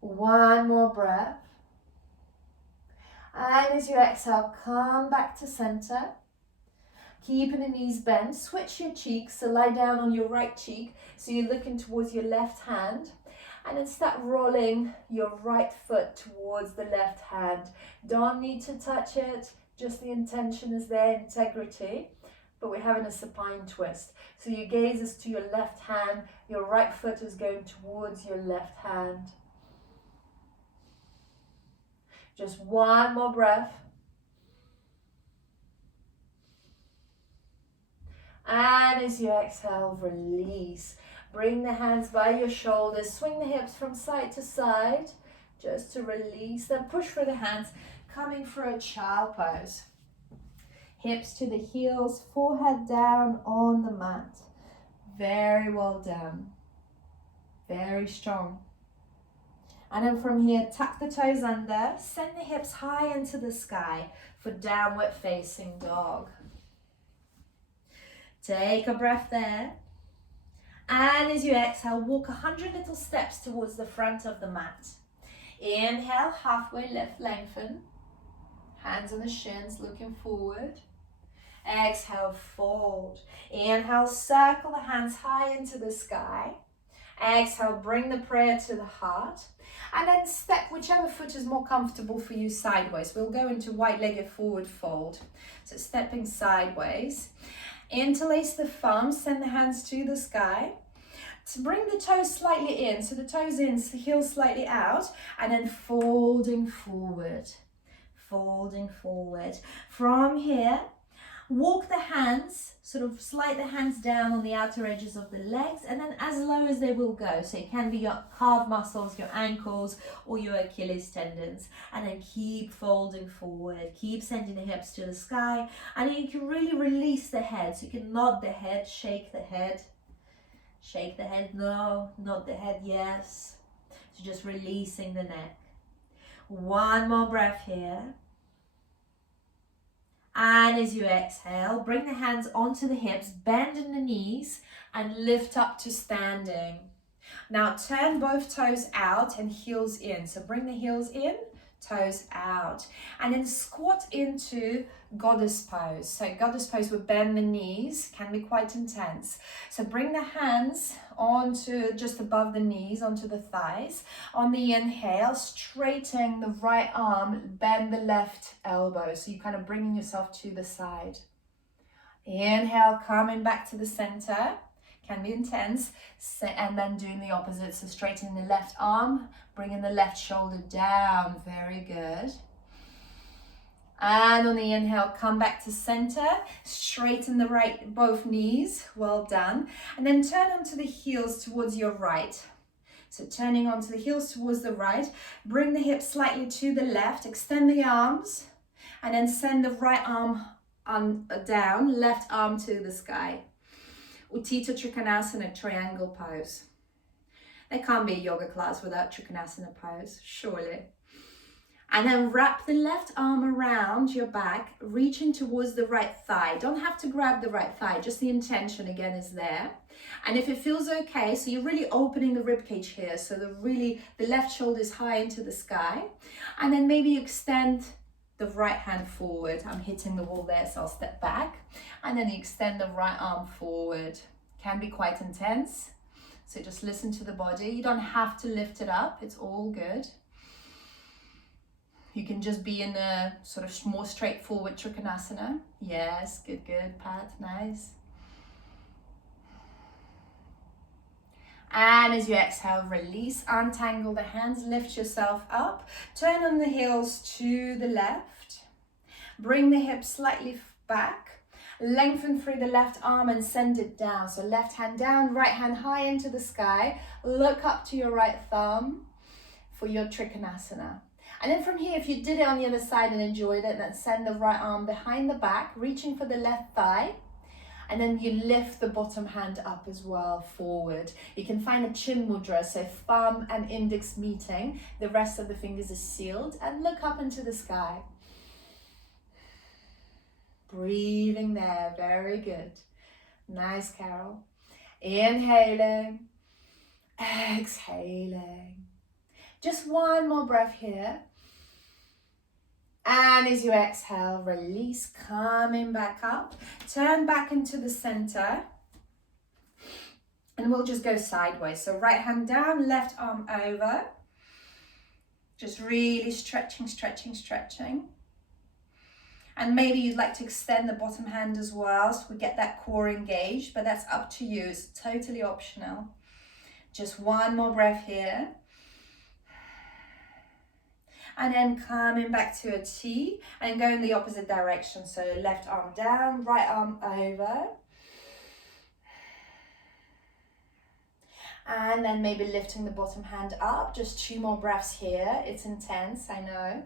1 more breath. And as you exhale, come back to center. Keeping the knees bent. Switch your cheeks, so lie down on your right cheek. So you're looking towards your left hand. And then start rolling your right foot towards the left hand. Don't need to touch it, just the intention is there, integrity. But we're having a supine twist. So your gaze is to your left hand, your right foot is going towards your left hand. Just 1 more breath. And as you exhale, release. Bring the hands by your shoulders, swing the hips from side to side, just to release them. Push through the hands, coming for a child pose. Hips to the heels, forehead down on the mat. Very well done. Very strong. And then from here, tuck the toes under, send the hips high into the sky for downward facing dog. Take a breath there. And as you exhale, walk 100 little steps towards the front of the mat. Inhale, halfway lift, lengthen. Hands on the shins, looking forward. Exhale, fold. Inhale, circle the hands high into the sky. Exhale, bring the prayer to the heart. And then step whichever foot is more comfortable for you sideways. We'll go into wide-legged forward fold. So stepping sideways. Interlace the thumbs, send the hands to the sky. So bring the toes slightly in. So the toes in, so the heels slightly out. And then folding forward. Folding forward. From here, walk the hands, sort of slide the hands down on the outer edges of the legs and then as low as they will go. So it can be your calf muscles, your ankles or your Achilles tendons. And then keep folding forward, keep sending the hips to the sky. And then you can really release the head. So you can nod the head, shake the head. Shake the head, no, nod the head, yes. So just releasing the neck. 1 more breath here. And as you exhale, bring the hands onto the hips, bend in the knees and lift up to standing. Now turn both toes out and heels in. So bring the heels in, toes out. And then squat into goddess pose. So goddess pose would bend the knees, can be quite intense. So bring the hands onto just above the knees, onto the thighs. On the inhale, straighten the right arm, bend the left elbow. So you're kind of bringing yourself to the side. Inhale, coming back to the center. Can be intense. And then doing the opposite. So straightening the left arm, bringing the left shoulder down. Very good. And on the inhale, come back to center, straighten the right, both knees, well done. And then turn onto the heels towards your right. So turning onto the heels towards the right, bring the hips slightly to the left, extend the arms, and then send the right arm down, left arm to the sky. Uttita Trikonasana, triangle pose. There can't be a yoga class without Trikonasana pose, surely. And then wrap the left arm around your back, reaching towards the right thigh. Don't have to grab the right thigh, just the intention again is there. And if it feels okay, so you're really opening the rib cage here, so the left shoulder is high into the sky. And then maybe you extend the right hand forward. I'm hitting the wall there, so I'll step back. And then you extend the right arm forward. Can be quite intense, so just listen to the body. You don't have to lift it up, it's all good. You can just be in a sort of more straightforward Trikonasana. Yes, good, Pat, nice. And as you exhale, release, untangle the hands, lift yourself up. Turn on the heels to the left. Bring the hips slightly back. Lengthen through the left arm and send it down. So left hand down, right hand high into the sky. Look up to your right thumb for your Trikonasana. And then from here, if you did it on the other side and enjoyed it, then send the right arm behind the back, reaching for the left thigh. And then you lift the bottom hand up as well, forward. You can find a chin mudra, so thumb and index meeting. The rest of the fingers is sealed. And look up into the sky. Breathing there, very good. Nice, Carol. Inhaling, exhaling. Just one more breath here. And as you exhale, release, coming back up. Turn back into the center. And we'll just go sideways. So right hand down, left arm over. Just really stretching, stretching, stretching. And maybe you'd like to extend the bottom hand as well, so we get that core engaged, but that's up to you. It's totally optional. Just one more breath here. And then coming back to a T and go in the opposite direction. So left arm down, right arm over. And then maybe lifting the bottom hand up. Just 2 more breaths here. It's intense, I know.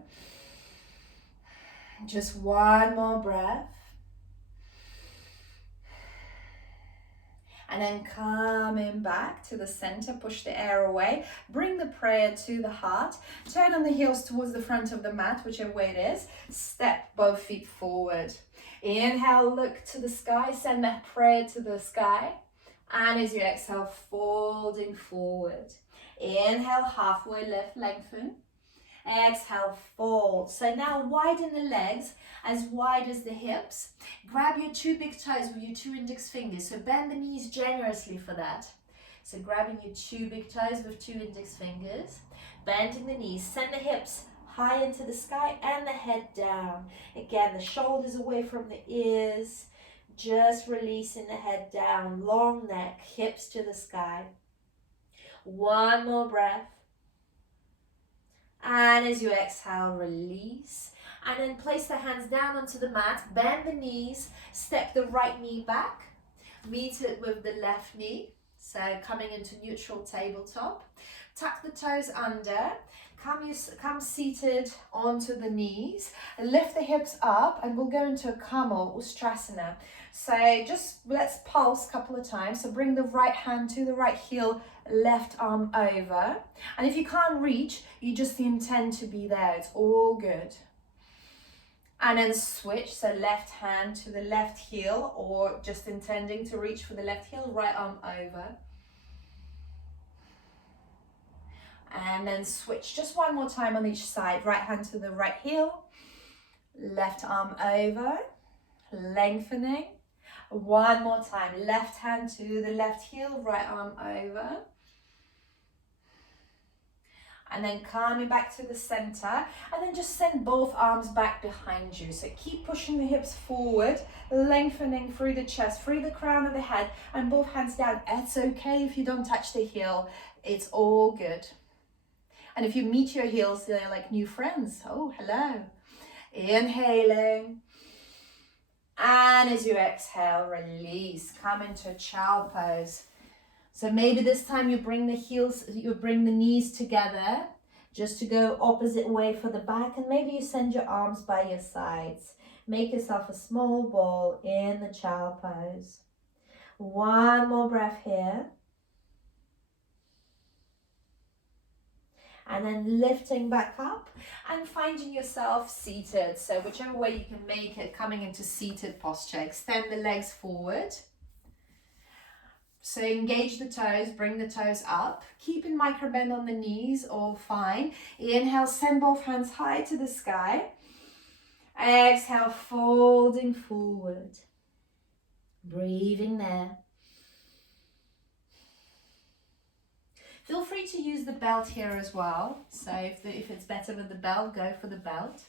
Just one more breath. And then coming back to the center, push the air away. Bring the prayer to the heart. Turn on the heels towards the front of the mat, whichever way it is. Step both feet forward. Inhale, look to the sky. Send that prayer to the sky. And as you exhale, folding forward. Inhale, halfway lift, lengthen. Exhale, fold. So now widen the legs as wide as the hips. Grab your 2 big toes with your 2 index fingers. So bend the knees generously for that. So grabbing your 2 big toes with 2 index fingers. Bending the knees. Send the hips high into the sky and the head down. Again, the shoulders away from the ears. Just releasing the head down. Long neck, hips to the sky. One more breath. And as you exhale, release. And then place the hands down onto the mat. Bend the knees. Step the right knee back. Meet it with the left knee. So coming into neutral tabletop. Tuck the toes under. Come seated onto the knees. Lift the hips up and we'll go into a Kamal Ustrasana. So just let's pulse a couple of times. So bring the right hand to the right heel, left arm over. And if you can't reach, you just intend to be there. It's all good. And then switch. So left hand to the left heel or just intending to reach for the left heel, right arm over. And then switch just one more time on each side. Right hand to the right heel, left arm over, lengthening. One more time, left hand to the left heel, right arm over. And then coming back to the center, and then just send both arms back behind you. So keep pushing the hips forward, lengthening through the chest, through the crown of the head, and both hands down. It's okay if you don't touch the heel, it's all good. And if you meet your heels, they're like new friends. Oh, hello. Inhaling. And as you exhale, release. Come into a child pose. So maybe this time you bring the knees together just to go opposite way for the back. And maybe you send your arms by your sides. Make yourself a small ball in the child pose. One more breath here. And then lifting back up and finding yourself seated. So whichever way you can make it, coming into seated posture. Extend the legs forward. So engage the toes, bring the toes up. Keep in micro bend on the knees, all fine. Inhale, send both hands high to the sky. Exhale, folding forward. Breathing there. Feel free to use the belt here as well. So if it's better with the belt, go for the belt.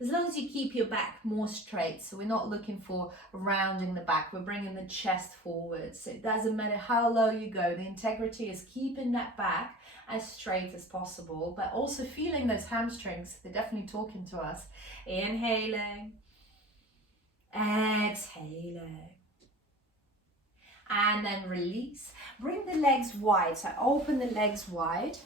As long as you keep your back more straight, so we're not looking for rounding the back, we're bringing the chest forward. So it doesn't matter how low you go, the integrity is keeping that back as straight as possible, but also feeling those hamstrings, they're definitely talking to us. Inhaling. exhaling. And then release. Bring the legs wide, so open the legs wide.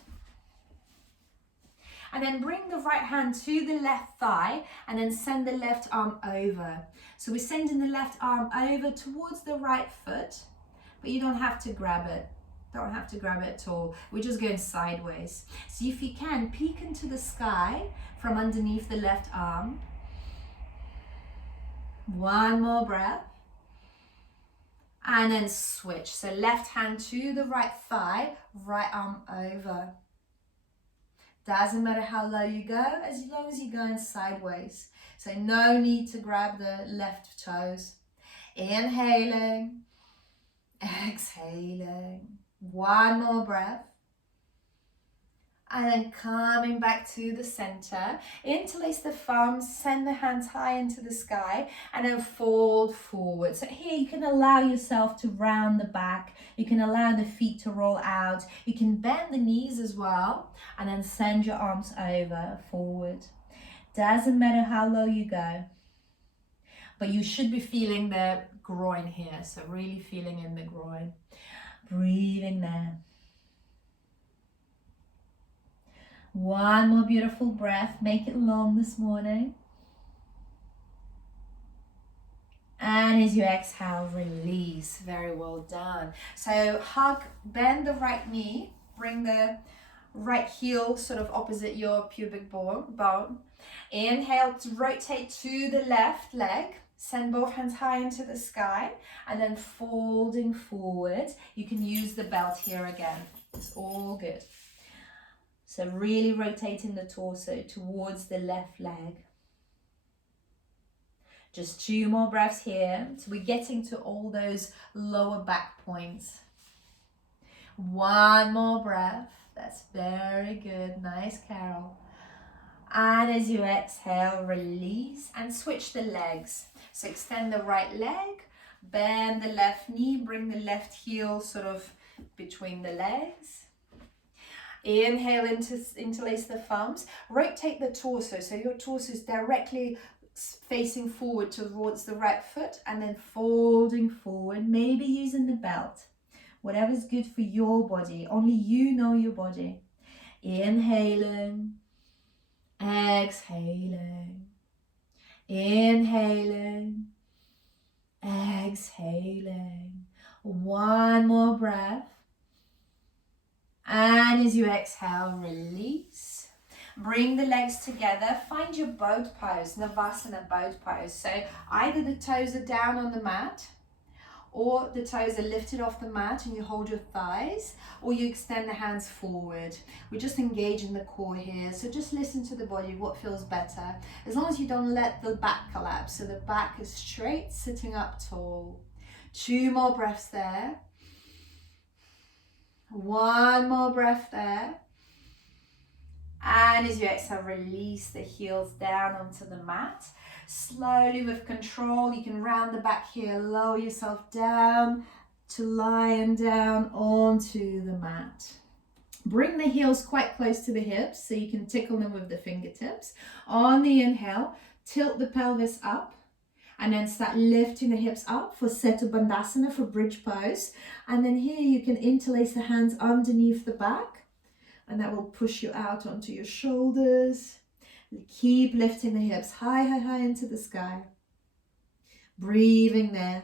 And then bring the right hand to the left thigh and then send the left arm over. So we're sending the left arm over towards the right foot, but you don't have to grab it. Don't have to grab it at all. We're just going sideways. So if you can, peek into the sky from underneath the left arm. One more breath. And then switch. So left hand to the right thigh, right arm over. Doesn't matter how low you go, as long as you're going sideways. So no need to grab the left toes. Inhaling, exhaling. One more breath. And then coming back to the center. Interlace the thumbs, send the hands high into the sky, and then fold forward. So here you can allow yourself to round the back. You can allow the feet to roll out. You can bend the knees as well, and then send your arms over, forward. Doesn't matter how low you go, but you should be feeling the groin here. So really feeling in the groin. Breathing there. One more beautiful breath. Make it long this morning. And as you exhale, release. Very well done. So hug, bend the right knee. Bring the right heel sort of opposite your pubic bone. Inhale to rotate to the left leg. Send both hands high into the sky. And then folding forward. You can use the belt here again. It's all good. So really rotating the torso towards the left leg. Just 2 more breaths here. So we're getting to all those lower back points. 1 more breath. That's very good. Nice, Carol. And as you exhale, release and switch the legs. So extend the right leg, bend the left knee, bring the left heel sort of between the legs. Inhale, interlace the thumbs, rotate the torso, so your torso is directly facing forward towards the right foot, and then folding forward, maybe using the belt. Whatever's good for your body, only you know your body. Inhaling, exhaling, inhaling, exhaling. 1 more breath. And as you exhale, release. Bring the legs together. Find your boat pose, Navasana boat pose. So either the toes are down on the mat, or the toes are lifted off the mat and you hold your thighs, or you extend the hands forward. We're just engaging the core here. So just listen to the body, what feels better. As long as you don't let the back collapse. So the back is straight, sitting up tall. 2 more breaths there. 1 more breath there. And as you exhale, release the heels down onto the mat. Slowly with control, you can round the back here, lower yourself down to lying down onto the mat. Bring the heels quite close to the hips so you can tickle them with the fingertips. On the inhale, tilt the pelvis up. And then start lifting the hips up for Setu Bandhasana, for bridge pose. And then here you can interlace the hands underneath the back. And that will push you out onto your shoulders. Keep lifting the hips high, high, high into the sky. Breathing there.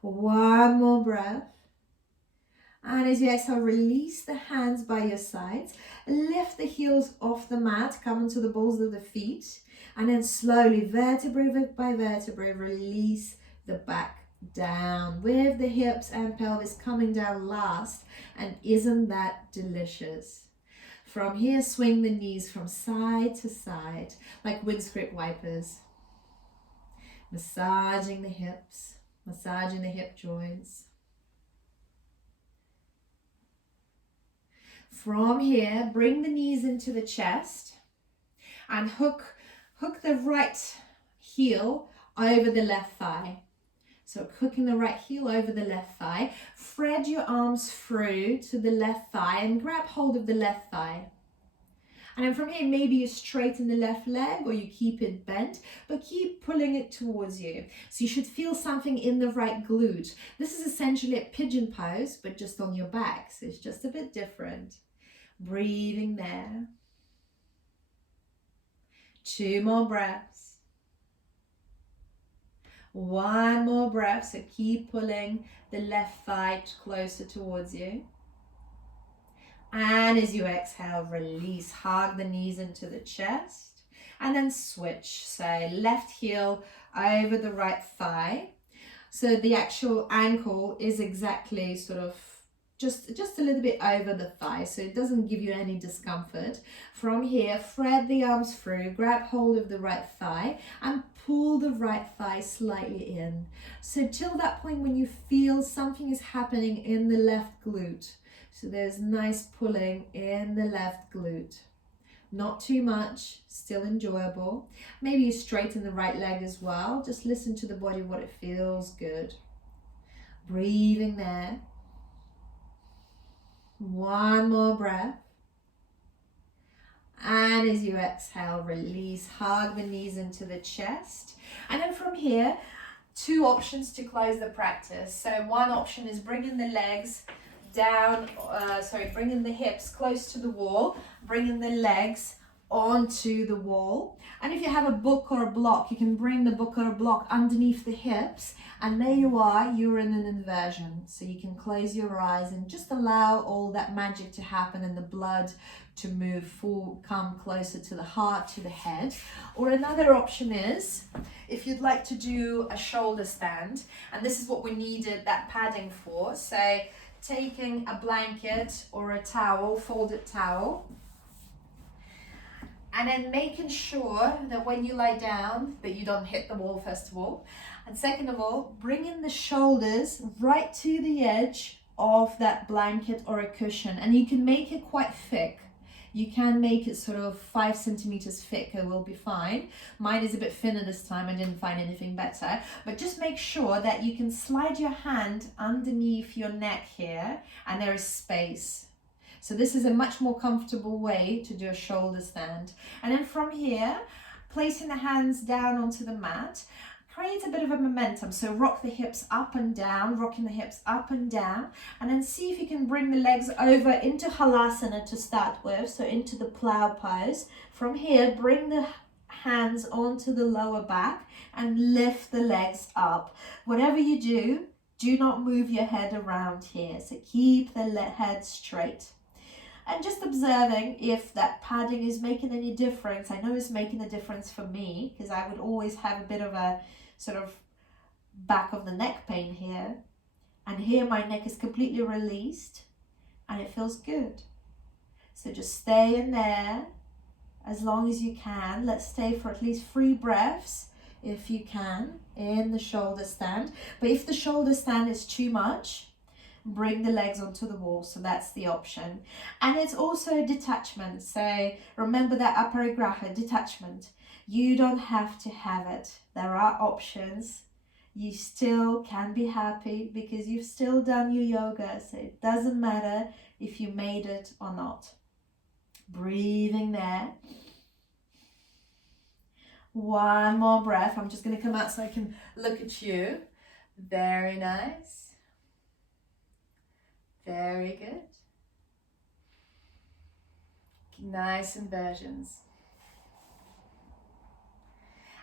1 more breath. And as you exhale, release the hands by your sides. Lift the heels off the mat, come into the balls of the feet. And then slowly, vertebrae by vertebrae, release the back down with the hips and pelvis coming down last. And isn't that delicious? From here, swing the knees from side to side like windscreen wipers. Massaging the hips, massaging the hip joints. From here, bring the knees into the chest and hook the right heel over the left thigh. So hooking the right heel over the left thigh. Thread your arms through to the left thigh and grab hold of the left thigh. And then from here, maybe you straighten the left leg or you keep it bent, but keep pulling it towards you. So you should feel something in the right glute. This is essentially a pigeon pose, but just on your back. So it's just a bit different. Breathing there. 2 more breaths. 1 more breath. So keep pulling the left thigh closer towards you. And as you exhale, release, hug the knees into the chest, and then switch. So left heel over the right thigh. So the actual ankle is exactly sort of just a little bit over the thigh, so it doesn't give you any discomfort. From here, thread the arms through, grab hold of the right thigh, and pull the right thigh slightly in. So till that point when you feel something is happening in the left glute. So there's nice pulling in the left glute. Not too much, still enjoyable. Maybe you straighten the right leg as well. Just listen to the body, what it feels good. Breathing there. 1 more breath. And as you exhale, release, hug the knees into the chest. And then from here, 2 options to close the practice. So one option is bringing the legs down, bringing the hips close to the wall, bringing the legs onto the wall. And if you have a book or a block, you can bring the book or a block underneath the hips, and there you are, you're in an inversion. So you can close your eyes and just allow all that magic to happen and the blood to move forward, come closer to the heart, to the head. Or another option is, if you'd like to do a shoulder stand, and this is what we needed that padding for. So taking a blanket or a towel, folded towel, and then making sure that when you lie down that you don't hit the wall, first of all, and second of all, bringing the shoulders right to the edge of that blanket or a cushion. And you can make it quite thick. You can make it sort of 5 centimeters thick, it will be fine. Mine is a bit thinner this time, I didn't find anything better. But just make sure that you can slide your hand underneath your neck here, and there is space. So this is a much more comfortable way to do a shoulder stand. And then from here, placing the hands down onto the mat, create a bit of a momentum. So rock the hips up and down, rocking the hips up and down, and then see if you can bring the legs over into Halasana to start with, so into the plow pose. From here, bring the hands onto the lower back and lift the legs up. Whatever you do, do not move your head around here. So keep the head straight. And just observing if that padding is making any difference. I know it's making a difference for me, because I would always have a bit of a sort of back of the neck pain here. And here my neck is completely released and it feels good. So just stay in there as long as you can. Let's stay for at least 3 breaths if you can in the shoulder stand. But if the shoulder stand is too much, bring the legs onto the wall. So that's the option. And it's also a detachment. So remember that aparigraha, detachment. You don't have to have it. There are options. You still can be happy because you've still done your yoga. So it doesn't matter if you made it or not. Breathing there. 1 more breath. I'm just going to come out so I can look at you. Very nice. Very good. Nice inversions.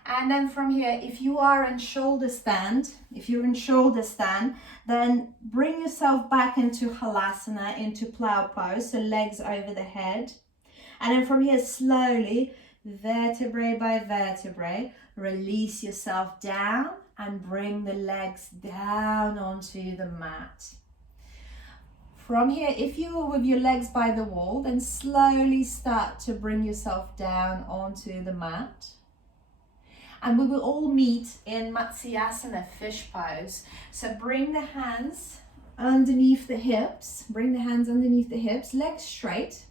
And then from here, if you are in shoulder stand, then bring yourself back into Halasana, into plow pose, so legs over the head. And then from here, slowly, vertebrae by vertebrae, release yourself down and bring the legs down onto the mat. From here, if you are with your legs by the wall, then slowly start to bring yourself down onto the mat. And we will all meet in Matsyasana, fish pose. So bring the hands underneath the hips, legs straight,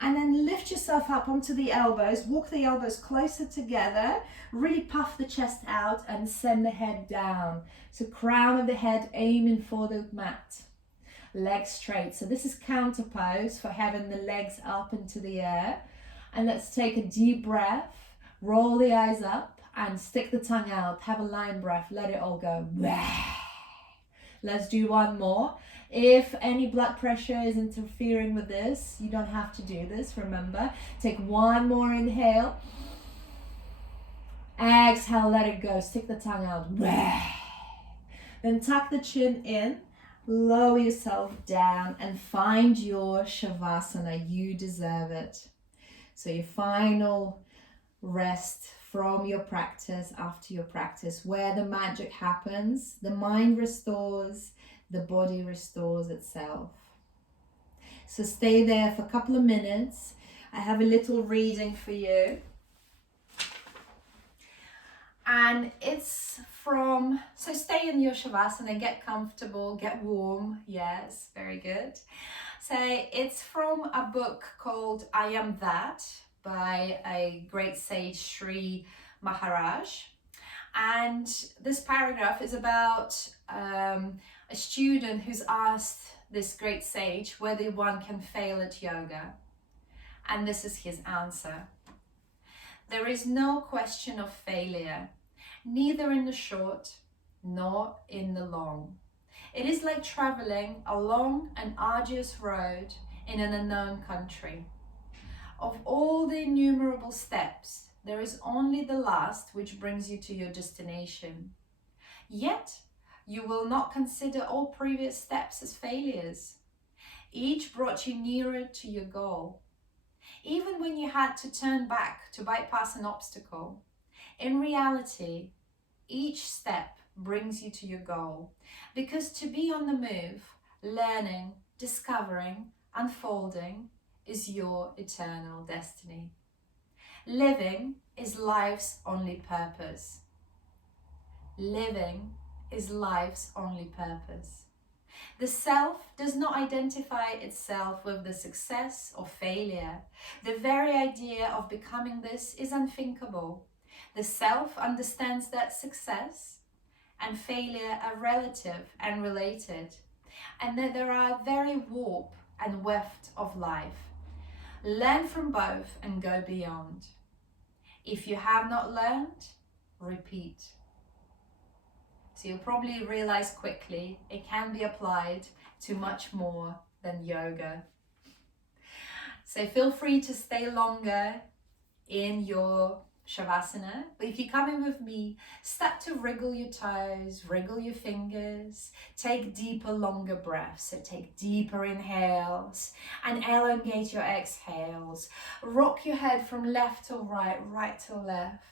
and then lift yourself up onto the elbows, walk the elbows closer together, really puff the chest out and send the head down. So crown of the head aiming for the mat. Legs straight. So this is counter pose for having the legs up into the air. And let's take a deep breath, roll the eyes up and stick the tongue out. Have a lion breath, let it all go. Let's do one more. If any blood pressure is interfering with this, you don't have to do this, remember. Take one more inhale. Exhale, let it go. Stick the tongue out. Then tuck the chin in, lower yourself down and find your Shavasana. You deserve it. So your final rest from your practice, after your practice, where the magic happens, the mind restores, the body restores itself. So stay there for a couple of minutes. I have a little reading for you. And it's from, so stay in your Shavasana, get comfortable, get warm. Yes, very good. So it's from a book called I Am That by a great sage, Sri Maharaj. And this paragraph is about a student who's asked this great sage whether one can fail at yoga. And this is his answer. There is no question of failure, neither in the short nor in the long. It is like traveling along an arduous road in an unknown country. Of all the innumerable steps, there is only the last which brings you to your destination. Yet, you will not consider all previous steps as failures. Each brought you nearer to your goal. Even when you had to turn back to bypass an obstacle, in reality, each step brings you to your goal, because to be on the move, learning, discovering, unfolding is your eternal destiny. Living is life's only purpose. Living is life's only purpose. The self does not identify itself with the success or failure. The very idea of becoming this is unthinkable. The self understands that success and failure are relative and related, and that there are very warp and weft of life. Learn from both and go beyond. If you have not learned, repeat. So you'll probably realize quickly it can be applied to much more than yoga. So feel free to stay longer in your Shavasana, but if you come in with me, start to wriggle your toes, wriggle your fingers, take deeper, longer breaths. So take deeper inhales and elongate your exhales. Rock your head from left to right, right to left,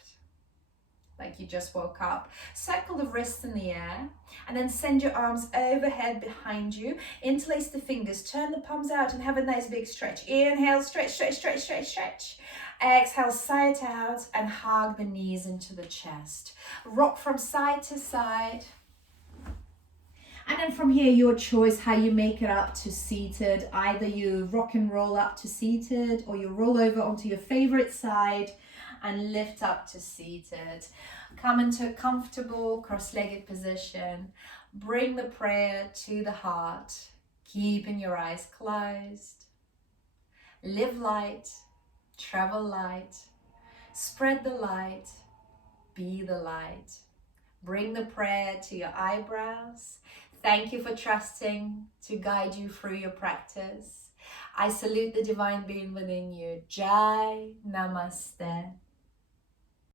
like you just woke up. Circle the wrists in the air and then send your arms overhead behind you. Interlace the fingers, turn the palms out and have a nice big stretch. Inhale, stretch, stretch, stretch, stretch, stretch. Exhale, sigh it out and hug the knees into the chest. Rock from side to side. And then from here, your choice how you make it up to seated. Either you rock and roll up to seated, or you roll over onto your favorite side and lift up to seated. Come into a comfortable cross-legged position. Bring the prayer to the heart, keeping your eyes closed. Live light, travel light, spread the light, be the light. Bring the prayer to your eyebrows. Thank you for trusting to guide you through your practice. I salute the divine being within you. Jai Namaste.